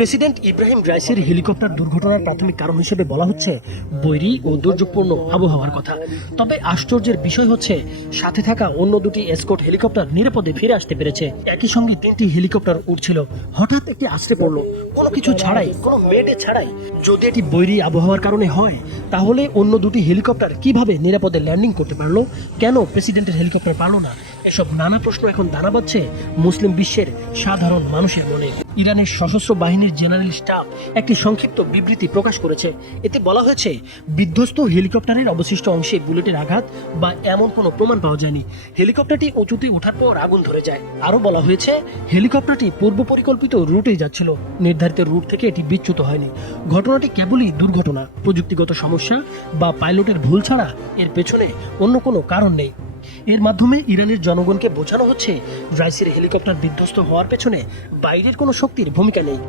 President Ibrahim রাইসির helicopter দুর্ঘটনার প্রাথমিক কারণ হিসেবে বলা হচ্ছে বৈরী ও দুর্যোগপূর্ণ আবহাওয়ার কথা। তবে আশ্চর্যের বিষয় হচ্ছে সাথে থাকা অন্য দুটি এসকর্ট হেলিকপ্টার নিরাপদে ফিরে আসতে পেরেছে। একই সঙ্গে তিনটি হেলিকপ্টার উড়ছিল, হঠাৎ একটি আছড়ে পড়লো কোনো কিছু ছাড়াই, কোনো মেডে ছাড়াই। যদি এটি বৈরী আবহাওয়ার কারণে হয় তাহলে অন্য দুটি হেলিকপ্টার কিভাবে নিরাপদে ল্যান্ডিং করতে পারলো? কেন প্রেসিডেন্টের হেলিকপ্টার পারলো না? এসব নানা প্রশ্ন এখন দানা বাঁধছে মুসলিম বিশ্বের সাধারণ মানুষের মনে। ইরানের সশস্ত্র বাহিনীর জেনারেল স্টাফ একটি সংক্ষিপ্ত বিবৃতি প্রকাশ করেছে। এতে বলা হয়েছে, বিধ্বস্ত হেলিকপ্টারের অবশিষ্ট অংশে বুলেটের আঘাত বা এমন কোনো প্রমাণ পাওয়া যায়নি। হেলিকপ্টারটি উঁচুতে ওঠার পর আগুন ধরে যায়। আরও বলা হয়েছে, হেলিকপ্টারটি পূর্ব পরিকল্পিত রুটেই যাচ্ছিল, নির্ধারিত রুট থেকে এটি বিচ্যুত হয়নি। ঘটনাটি কেবলই দুর্ঘটনা, প্রযুক্তিগত সমস্যা বা পাইলটের ভুল ছাড়া এর পেছনে অন্য কোনো কারণ নেই। এর মাধ্যমে ইরানের জনগণকে বোঝানো হচ্ছে রাইসির হেলিকপ্টার বিধ্বস্ত হওয়ার পেছনে বাইরের কোনো শক্তির ভূমিকা নেই।